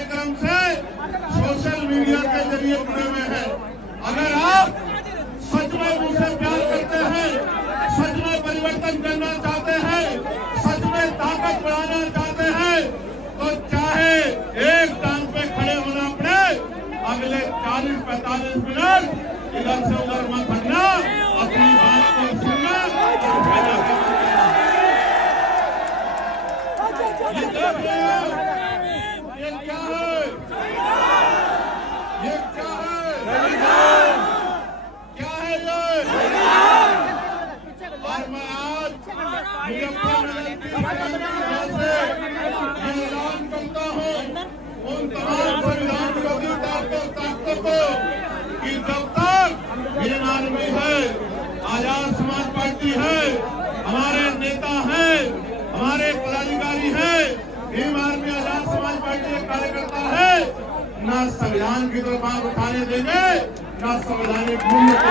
कार्यक्रम से social media के जरिए जुड़े हुए हैं। अगर आप सच में मुझसे प्यार करते हैं, सच में परिवर्तन करना चाहते हैं, सच में ताकत बढ़ाना चाहते हैं, तो चाहे एक टांग पे खड़े होना पड़े, अगले 40-45 मिनट इधर से उधर मत हटना, अपनी बात को सुनना और फायदा करना। ये क्या है? ये क्या है? ये क्या है? क्या है ये? और मैं आज मुजफ्फरनगर की जनता से ये ऐलान करता हूँ उन तमाम संविधान विरोधी ताकतों को कि जब तक ये आदमी है, आजाद समाज पार्टी है, हमारे नेता हैं, हमारे पदाधिकारी हैं, भीम आर्मी आजाद समाज पार्टी के कार्यकर्ता है, न संविधान की तरफ आंख उठाने देंगे, न संवैधानिक मूल्य को।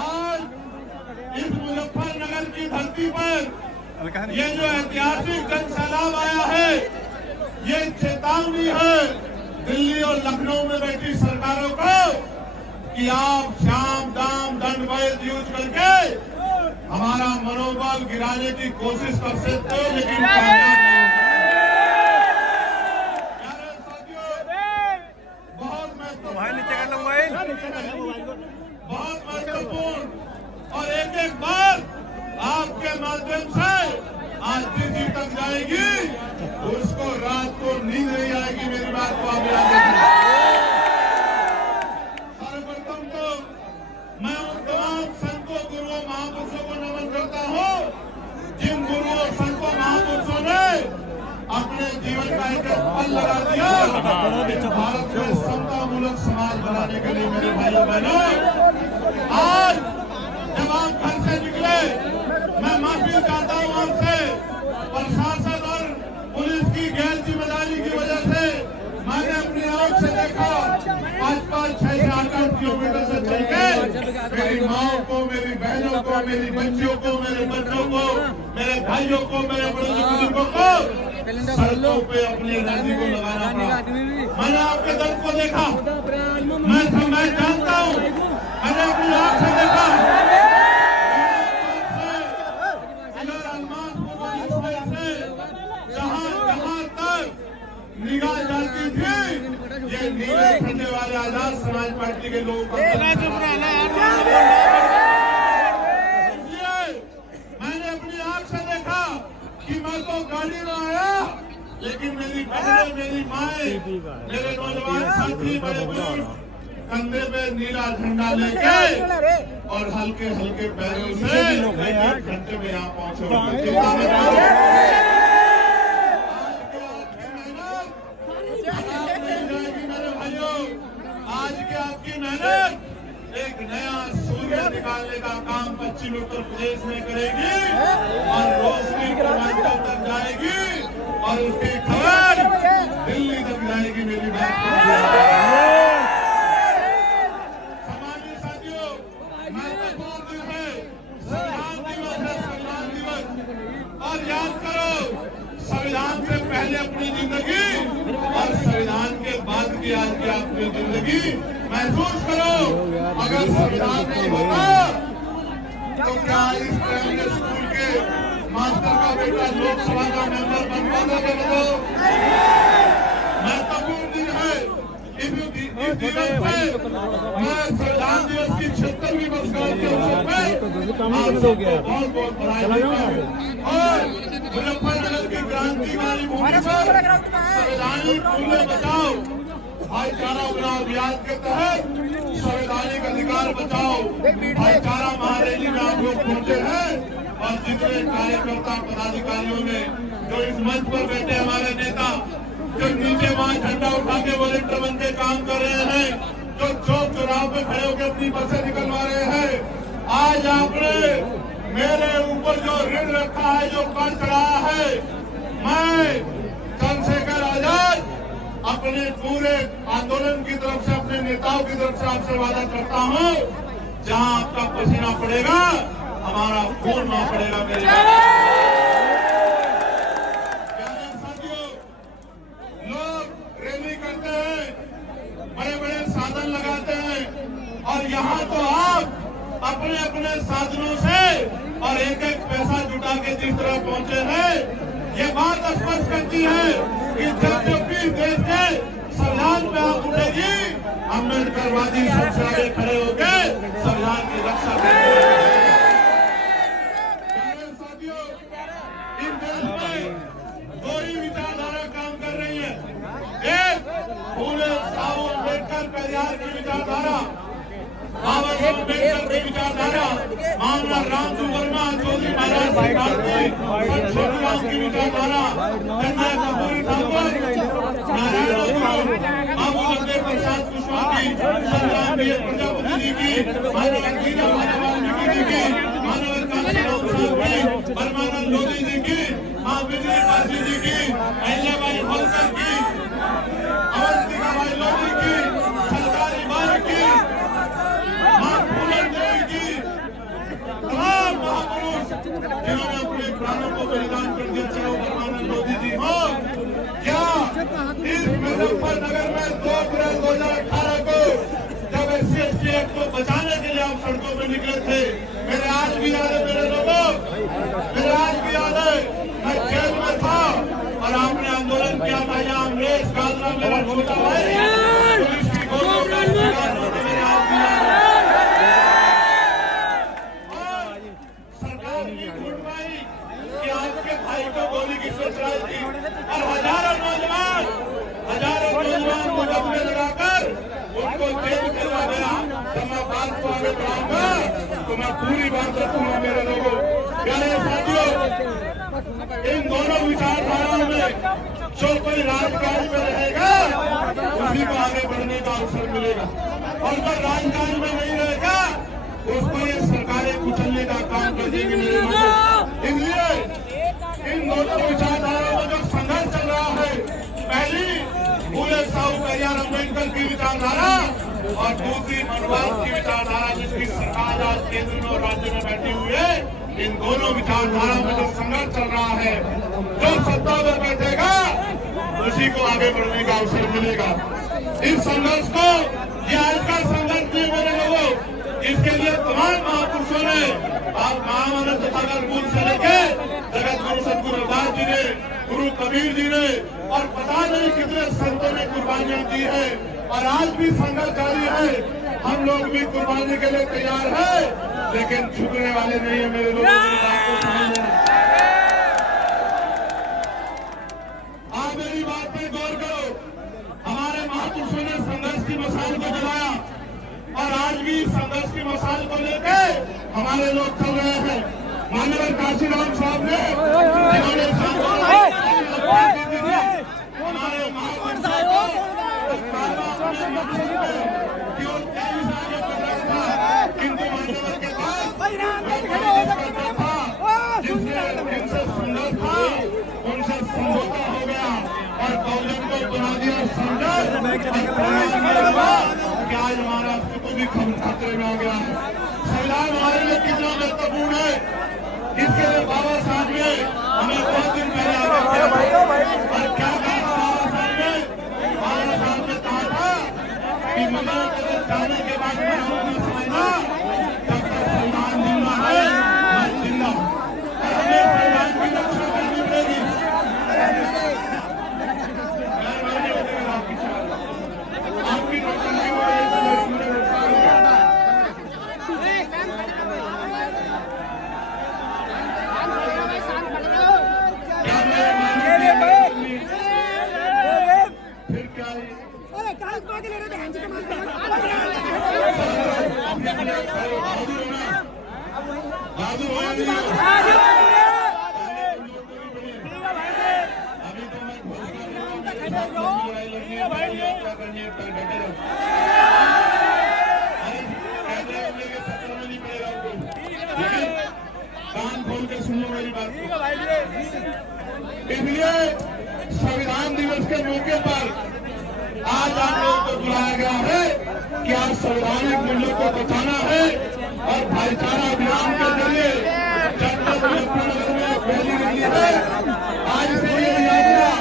आज इस मुजफ्फरनगर की धरती पर ये जो ऐतिहासिक जन सैलाब आया है, ये चेतावनी है दिल्ली और लखनऊ में बैठी सरकारों को कि आप शाम दाम दंड वैध यूज करके हमारा मनोबल गिराने की कोशिश कर सकते हो, लेकिन कामयाब नहीं हो सकते। बहुत महत्वपूर्ण और एक एक बार आपके माध्यम से आज दिल्ली तक जाएगी, उसको रात को नींद नहीं आएगी। मेरी बात को आप याद रखना। सर्वप्रथम तो मैं उन तमाम संतों, गुरुओं, महापुरुषों को नमन करता हूँ जिन गुरुओं, संतों, महापुरुषों ने अपने जीवन का एक पल लगा दिया भारत में समतामूलक समाज बनाने के लिए। मेरे भाइयों बहनों, आज जब आप घर से निकले, मैं माफी चाहता हूँ आपसे, प्रशासन और पुलिस की गैर जिम्मेदारी की वजह से मैंने अपनी आंख से देखा 5-5, 6 से 8 किलोमीटर से चल के मेरी माओ को, मेरी बहनों को, मेरी बच्चियों को, मेरे बच्चों को, मेरे भाइयों को, मेरे बड़े बुजुर्गों को सड़कों पे अपनी एनर्जी को लगाना पड़ा। मैंने आपके दर्द को देखा, मैं जानता हूँ, मैंने अपनी आंख से देखा। निगाह जाती थी, ये नीले झंडे वाले आजाद समाज पार्टी के लोगों का। मैंने अपनी आंख से देखा कि मैं तो गाड़ी में आया, लेकिन मेरी बहनें, मेरी माएं, मेरे नौजवान साथी, मेरे बुजुर्ग कंधे पे नीला झंडा लेके और हल्के हल्के पैरों से 1 घंटे में यहाँ पहुंचे। आज की आपकी मेहनत एक नया सूर्य निकालने का काम पश्चिम उत्तर प्रदेश में करेगी और रोशनी पूर्वांचल तक जाएगी और उसकी खबर दिल्ली तक जाएगी। मेरी बात समाजी साथियों, महत्वपूर्ण दिन है, संविधान दिवस है, संविधान दिवस। और याद करो, संविधान से पहले अपनी जिंदगी और संविधान के बाद की आज की अपनी जिंदगी महसूस करो। अगर संविधान नहीं होता तो क्या इस प्राइमरी स्कूल के मास्टर का बेटा लोकसभा का मेंबर बन पाता? बताओ। महत्वपूर्ण दिन है। इस दिवस पे मैं संविधान दिवस की 76वीं वर्षगांठ के अवसर पर बहुत बहुत बधाई देता हूँ। और मुजफ्फरनगर की क्रांतिकारी भूमि पर संवैधानिक मूल्य बचाओ, भाईचारा उपराव अभियान के तहत संवैधानिक अधिकार बचाओ, भाईचारा महारैली में आप लोग पहुंचे हैं। और जितने कार्यकर्ता, पदाधिकारियों ने जो इस मंच पर बैठे हमारे नेता, जो नीचे वहां झंडा उठा के वॉलंटियर बन के काम कर रहे हैं, जो चौक चौराहे पे खड़े होकर अपनी बसें निकलवा रहे हैं, आज आपने मेरे ऊपर जो ऋण रखा है, जो कर चढ़ाया है, मैं चंद्रशेखर आजाद अपने पूरे आंदोलन की तरफ से, अपने नेताओं की तरफ से आपसे वादा करता हूं, जहां आपका पसीना पड़ेगा हमारा खून ना पड़ेगा। मेरे साथियों, लोग रैली करते हैं, बड़े बड़े साधन लगाते हैं और यहाँ तो आप अपने अपने साधनों से और एक एक पैसा जुटा के जिस तरह पहुंचे हैं, ये बात स्पष्ट करती है कि जब भी देश के संविधान पे आप उठेगी, अम्बेडकरवादी सबसे आगे खड़े होकर संविधान की रक्षा करेंगे। साथियों, इन देश में दो ही विचारधारा काम कर रही है। एक फूले साहब अम्बेडकर पेरियार की विचारधारा, बाबा साहब अम्बेडकर की विचारधारा, मामला रामजू वर्मा चौधरी महाराज की छोटूराम की विचारधारा, संजय कपूरी ठाकुर, नारायण बाबू जगदेव प्रसाद कुशवाहा की, संग्राम प्रजापति जी की, मानव वाल्मीकि जी की, मानव काशीराम साहब की, परमानंद लोधी जी की, मां बिजली पासी जी की, अहिल्याबाई होलकर की, अवंतिकाबाई लोधी की, सरदारी बाई की, मां फूलन देवी की, तमाम महापुरुष जिन्होंने अपने प्राणों को बलिदान कर दिया, चाहे परमानंद लोधी जी हो या इस मुजफ्फरनगर में 2 अप्रैल 2018 को जब SC/ST एक्ट को बचाने के लिए आप सड़कों में निकले थे, मेरे आज भी याद है, मेरे लोगों, मेरे आज भी याद है, मैं जेल में था और आपने आंदोलन किया था। यहाँ अमरेश कालरा मेरा छोटा भाई पुलिस की गोलियों का शिकार होते मेरे आज भी याद है। और सरकार की घुटमाई कि आपके भाई को गोली किसने चलाई थी और हजारों नौजवान को जबने लगाकर उनको जेल करवा गया। तो मैं बात को आगे बढ़ाऊंगा तो मैं पूरी बात रखूंगा। मेरे लोगों, प्यारे साथियों, इन दोनों विचारधाराओं में जो कोई राजकाज में रहेगा उसी को आगे बढ़ने का अवसर मिलेगा और जो राजकाज में नहीं रहेगा उसको ये सरकारें कुचलने का काम कर देंगे। मेरे लोगों, इसलिए इन दोनों विचारधाराओं में जो संघर्ष चल रहा है, पहली फूले साहब पेरियार अम्बेडकर की विचारधारा और दूसरी मनवाद की विचारधारा, जिसकी सरकार आज केंद्र में और राज्य में बैठी हुई है, इन दोनों विचारधारा में जो संघर्ष चल रहा है, जो सत्ता में बैठेगा उसी को आगे बढ़ने का अवसर मिलेगा। इस संघर्ष को ये आज का संघर्ष नहीं, मेरे लोगों, इसके लिए तमाम महापुरुषों ने, आप महामानव तथागत गुरु से लेके जगत गुरु सतगुरु रविदास जी ने, गुरु कबीर जी ने और पता नहीं कितने संतों ने कुर्बानियां दी है और आज भी संघर्ष जारी है। हम लोग भी कुर्बानी के लिए तैयार है, लेकिन झुकने वाले नहीं है। मेरे लोगों, मेरी बात को समझना, आप मेरी बात पे गौर करो। हमारे महापुरुषों ने संघर्ष की मशाल को जलाया और आज भी संघर्ष की मशाल को लेकर हमारे लोग चल रहे हैं। मानव काशीराम साहब ने, जिन्होंने हमारे महापुरुषों को केवल 23 आगे बढ़ रहा था, किंतु मानव के पास जिनसे संघर्ष था उनसे समझौता हो गया और बहुजन को बना दिया संघर्ष। कि आज हमारा अस्तित्व भी खतरे में आ गया है। संविधान हमारे लिए कितना महत्वपूर्ण है, इसके लिए बाबा साहब ने हमें बहुत दिन पहले आगे किया और क्या कहा बाबा साहब ने? बाबा साहब ने कहा था कि मुझे जाने के बाद मैं समझना जब तक संविधान जिंदा है मैं जिंदा हूँ और हमें संविधान की रक्षा करनी पड़ेगी। आपकी रक्षा नहीं हो रही तो मुझे फिर क्या अभी तो मैं कान खोल के सुनो मेरी बात। इसलिए संविधान दिवस के मौके पर आज आप लोगों को बुलाया गया है कि आज संवैधानिक मूल्यों को बचाना है और भाईचारा अभियान के जरिए जब तक मुजफ्फरनगर में रैली निकली है, आज से ये यात्रा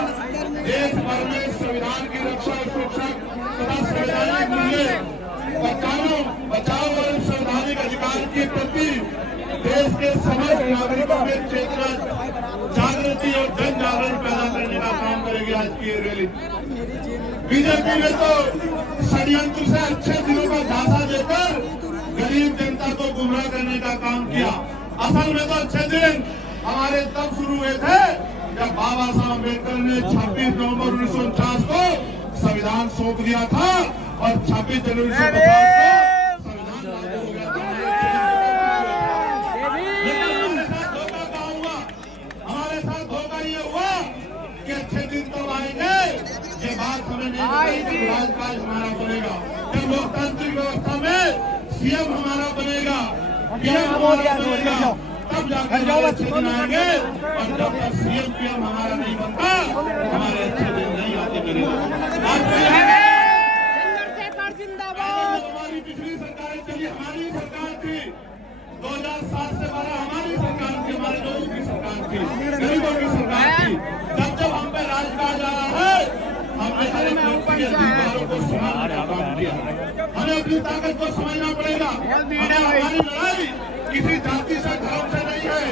देश भर में संविधान की रक्षा और सुरक्षा तथा संवैधानिक मूल्य बचाओ और संवैधानिक अधिकार के प्रति देश के समस्त नागरिकों में चेतना, जागृति और जन जागरण पैदा करने का काम करेगी आज की ये रैली। बीजेपी ने तो षड्यंत्र से अच्छे दिनों का झांसा देकर गरीब जनता को गुमराह करने का काम किया। असल में तो अच्छे दिन हमारे तब शुरू हुए थे जब बाबा साहब अम्बेडकर ने 26 नवंबर 1949 को संविधान सौंप दिया था और 26 जनवरी 1950 को संविधान लागू हो गया था। लेकिन हमारे साथ धोखा क्या हुआ? हमारे साथ धोखा ये हुआ कि अच्छे दिन तो आएंगे, ये बात हमें नहीं पता कि राजकाज हमारा बनेगा, जब लोकतांत्रिक व्यवस्था में सीएम हमारा बनेगा, पीएम हमारा बनेगा, तब जाकर अच्छे दिन आएंगे। और जब तक सीएम पीएम हमारा नहीं बनता, हमारे अच्छे दिन नहीं आते मिलेगा। हमारी पिछली सरकारें चली, हमारी सरकार थी 2007 से 12 हमारी सरकार थी, हमारे लोगों की सरकार थी, गरीबों की सरकार थी। जब हम पे राजकाज आ रहा है, हमने हर एक व्यक्ति के अधिकारों को समझने का काम किया। हमें अपनी ताकत को समझना पड़ेगा। हमारी लड़ाई किसी जाति से, धर्म से नहीं है,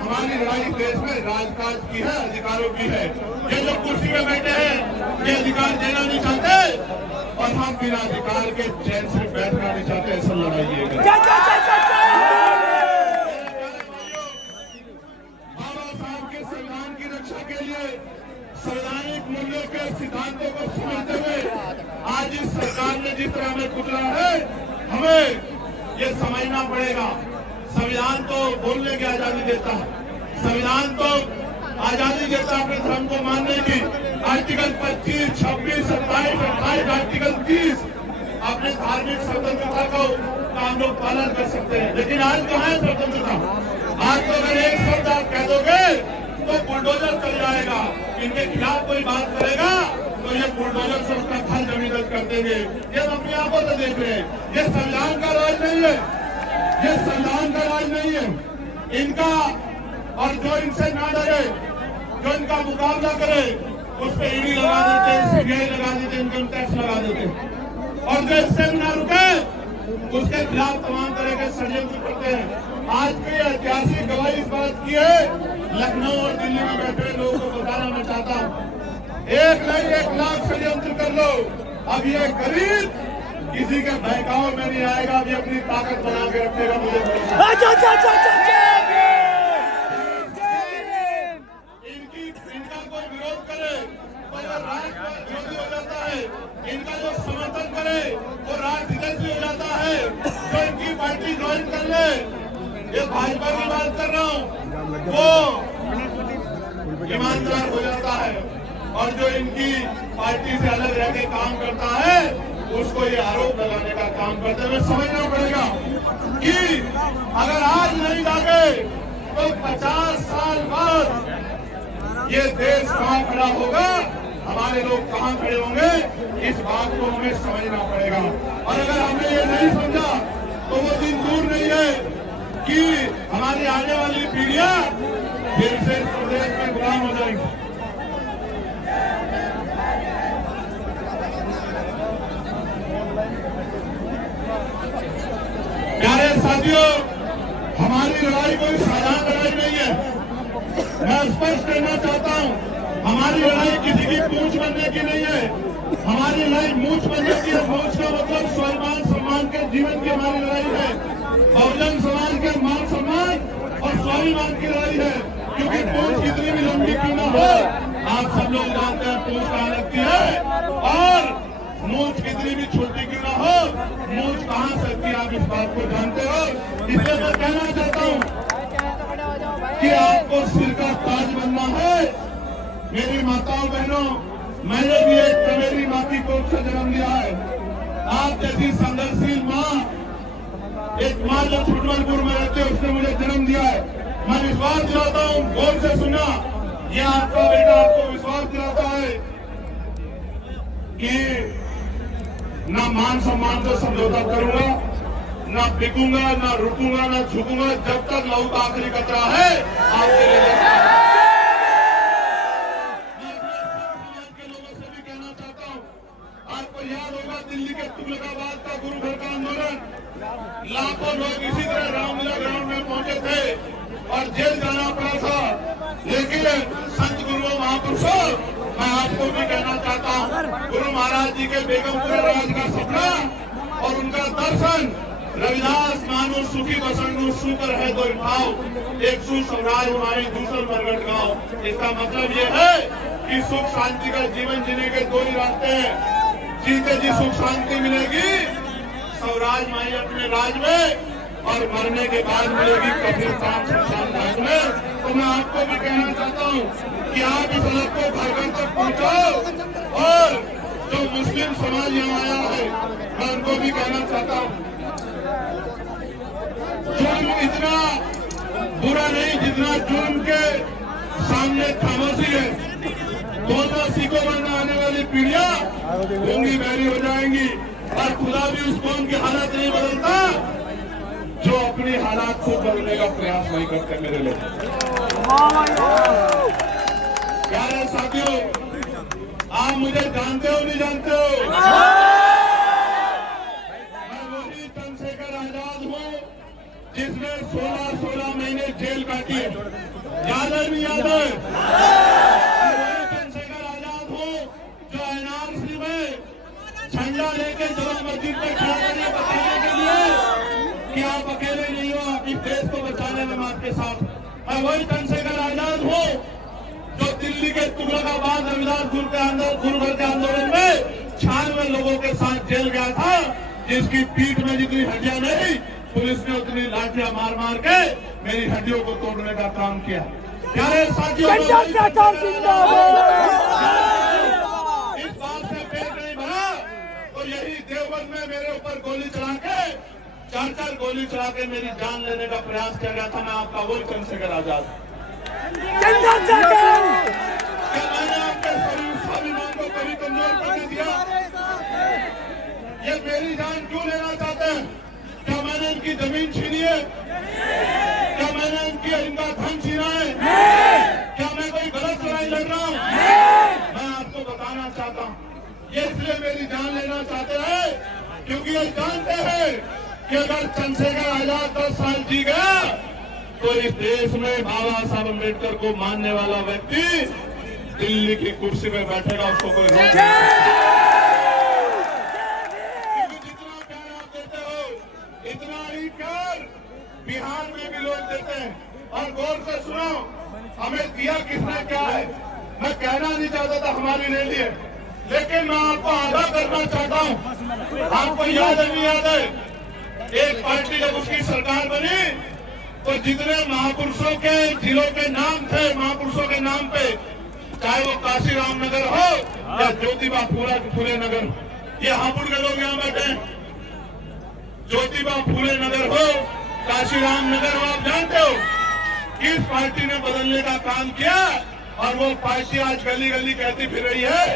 हमारी लड़ाई देश में राजकाज की है, अधिकारों की है। ये लोग कुर्सी में बैठे हैं, ये अधिकार देना नहीं चाहते और हम बिना अधिकार के चैन से बैठना नहीं चाहते। ऐसा लड़ाई बाबा साहब के संविधान की रक्षा के लिए संवैधानिक मूल्यों के सिद्धांतों को समझते हुए आज इस सरकार ने जिस तरह हमें कुचला है, हमें ये समझना पड़ेगा। संविधान तो बोलने की आजादी देता है, संविधान तो आजादी देता है अपने धर्म को मानने की। आर्टिकल 25, 26, 27, 28, आर्टिकल 30 अपने धार्मिक स्वतंत्रता को हम लोग पालन कर सकते हैं। लेकिन आज कहाँ है स्वतंत्रता? आज तो अगर एक शब्द आप कह दोगे तो बुलडोजर चल जाएगा। इनके खिलाफ कोई बात करेगा तो ये बुलडोजर से उसका घर जमीन कर देंगे। ये हम अपनी आंखों से देख रहे हैं। ये संविधान का राज नहीं है, ये संविधान का राज नहीं है इनका। और जो इनसे ना डरे, जो इनका मुकाबला करे, उस पर ईडी लगा देते, सीबीआई लगा देते, इनकम टैक्स लगा देते। और जो इससे ना रुके उसके खिलाफ तमाम तरह के षड्यंत्र करते हैं। आज की ऐतिहासिक गवाही इस बात की है, लखनऊ और दिल्ली में बैठे लोगों को बताना मैं चाहता हूँ, 1 लाख षड्यंत्र कर लो, अब ये गरीब किसी के बहकाव में नहीं आएगा, अभी अपनी ताकत बना के रखेगा। मुझे इनका कोई विरोध करे तो अगर राष्ट्र विरोधी हो जाता है, इनका जो समर्थन करे वो राष्ट्रविरोधी हो जाता है। जो इनकी पार्टी ज्वाइन कर ले, ये भाजपा की बात कर रहा हूँ, वो ईमानदार हो जाता है। और जो इनकी पार्टी से अलग रह के काम करता है, उसको ये आरोप लगाने का काम करते हुए समझना पड़ेगा कि अगर आज नहीं जागे तो 50 साल बाद ये देश कहाँ खड़ा होगा, हमारे लोग कहाँ खड़े होंगे, इस बात को हमें समझना पड़ेगा। और अगर हमने ये नहीं समझा तो वो दिन दूर नहीं है कि हमारी आने वाली पीढ़ियां फिर से प्रदेश में गुलाम हो जाएंगी। प्यारे साथियों, हमारी लड़ाई कोई साधारण लड़ाई नहीं है। मैं स्पष्ट करना चाहता हूँ, हमारी लड़ाई किसी की पूंछ बनने की नहीं है। हमारी लड़ाई मूंछ बनने की है। मूंछ का मतलब स्वाभिमान सम्मान के जीवन की हमारी लड़ाई है। बहुजन समाज के मान सम्मान और स्वाभिमान की लड़ाई है। क्योंकि पूंछ कितनी भी लंबी क्यों न हो, आप सब लोग जानते हैं पूंछ कहाँ लगती है, और मूंछ कितनी भी छोटी क्यों न हो, मूंछ कहाँ से लगती है आप इस बात को जानते हो। इसलिए मैं कहना चाहता हूँ कि आपको सिर का ताज बनना है। मेरी माताओं बहनों, मैंने भी एक कमेरी माँ की कोख से जन्म लिया है। आप जैसी संघर्षशील माँ, एक माँ जो छुटमलपुर में रहते हैं, उसने मुझे जन्म दिया है। मैं विश्वास दिलाता हूँ, गौर से सुना, ये आपका बेटा आपको विश्वास दिलाता है कि न मान सम्मान से समझौता करूंगा, ना बिकूंगा, ना रुकूंगा, ना झुकूंगा जब तक लहू का आखिरी कतरा है आपके लिए। समाज के लोगों से भी कहना चाहता हूँ, आपको याद होगा दिल्ली के तुगलकाबाद का गुरु घर का आंदोलन, लाखों लोग इसी तरह रामलीला ग्राउंड में पहुंचे थे और जेल जाना पड़ा था। लेकिन संत गुरुओं महापुरुषों, मैं आपको भी कहना चाहता हूँ, गुरु महाराज जी के बेगमपुरा राज का सपना और उनका दर्शन, रविदास मानो सुखी बसंग सुकर है दो भाव, एक सु स्वराज हमारी दूसर मरगट गाँव। इसका मतलब ये है कि सुख शांति का जीवन जीने के दो ही रास्ते हैं। जीते जी सुख शांति मिलेगी स्वराज माई अपने राज में, और मरने के बाद मिलेगी कब्रिस्तान शमशान घाट में। तो मैं आपको भी कहना चाहता हूँ कि आप इस अलग को घर घर तक पहुँचाओ, और जो मुस्लिम समाज यहाँ आया है मैं उनको भी कहना चाहता हूँ, जुर्म इतना बुरा नहीं जितना जुर्म के सामने खामोशी है। दोनों सीखों बनने आने वाली पीढ़ियां गूंगी बहरी हो जाएंगी, और खुदा भी उस कौम की हालत नहीं बदलता जो अपनी हालात को बदलने का प्रयास नहीं करते। मेरे लोग प्यारे साथियों, आप मुझे जानते हो नहीं जानते हो, मैं वही चंद्रशेखर आजाद हूँ जिसने 16 महीने जेल काटी है। याद है नहीं याद है? मैं वही चंद्रशेखर आजाद हूँ जो एनआरसी में झंडा लेके जमा मस्जिद में खड़ा करने बताने के लिए कि आप अकेले नहीं हो, आप इस देश को बचाने में आपके साथ। मैं वही चंद्रशेखर आजाद हूँ जो दिल्ली के तुगलकाबाद रविदास गुरु घर के आंदोलन में 96 लोगों के साथ जेल गया था, जिसकी पीठ में जितनी हड्डियां नहीं, पुलिस ने उतनी लाठियां मार मार के मेरी हड्डियों को तोड़ने का काम किया। प्यारे साथियों, इस बात से पेट नहीं भरा तो यही देवबंद में मेरे ऊपर गोली चला के 4 गोली चला के मेरी जान लेने का प्रयास किया गया था। मैं आपका वही चंद्रशेखर आजाद। क्या मैंने आपके स्वाभिमान को कभी कमजोर करने दिया? ये मेरी जान क्यों लेना चाहते हैं? क्या मैंने इनकी जमीन छीनी है? क्या मैंने इनका धन छीना है? क्या मैं कोई गलत लड़ाई लड़ रहा हूँ? मैं आपको बताना चाहता हूँ, ये इसलिए मेरी जान लेना चाहते हैं क्योंकि ये जानते हैं कि अगर चंद्रशेखर आजाद 10 साल जी गया तो इस देश में बाबा साहब अम्बेडकर को मानने वाला व्यक्ति दिल्ली की कुर्सी में बैठेगा, उसको कोई रोक नहीं सकता। जितना प्यार आप देते हो इतना ही प्यार बिहार में भी लोग देते हैं। और गौर से सुनो, हमें दिया किसने क्या है? मैं कहना नहीं चाहता था हमारी रैली है, लेकिन मैं आपको आगाह करना चाहता हूँ। आपको याद है नहीं याद है? एक पार्टी जब उसकी सरकार बनी तो जितने महापुरुषों के जिलों के नाम थे, महापुरुषों के नाम पे, चाहे वो काशीराम नगर हो या ज्योतिबा फूले नगर, ये हापुड़ के लोग यहाँ बैठे हैं, ज्योतिबा फूले नगर हो, काशीराम नगर हो, आप जानते हो किस पार्टी ने बदलने का काम किया? और वो पार्टी आज गली गली कहती फिर रही है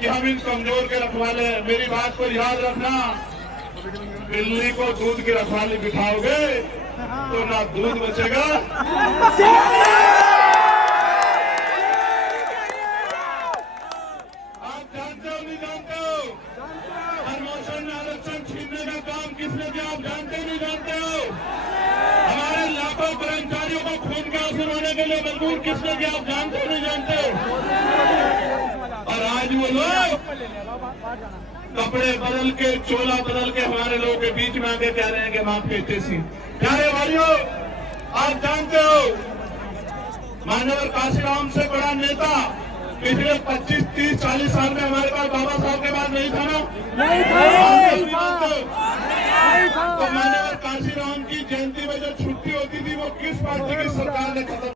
कि हम इन कमजोर के रखवाले हैं। मेरी बात को याद रखना, बिल्ली को दूध की रखवाली बिठाओगे तो ना दूध बचेगा। आप जानते हो नहीं जानते हो? प्रमोशन में आरक्षण छीनने का काम किसने किया? आप जानते हो नहीं जानते हो? हमारे लाखों कर्मचारियों को खून का आंसू रोने के लिए मजबूर किसने किया? आप जानते हो नहीं जानते हो? और आज वो लोग कपड़े बदल के, चोला बदल के हमारे लोगों के बीच में आके कह रहे हैं कि माफ कहते सी। प्यारे भाइयों, आप जानते हो माननीय काशीराम से बड़ा नेता पिछले 25, 30, 40 साल में हमारे पास बाबा साहब के बाद नहीं था ना? नहीं था। तो माननीय काशीराम की जयंती में जो छुट्टी होती थी वो किस पार्टी की सरकार ने खत्म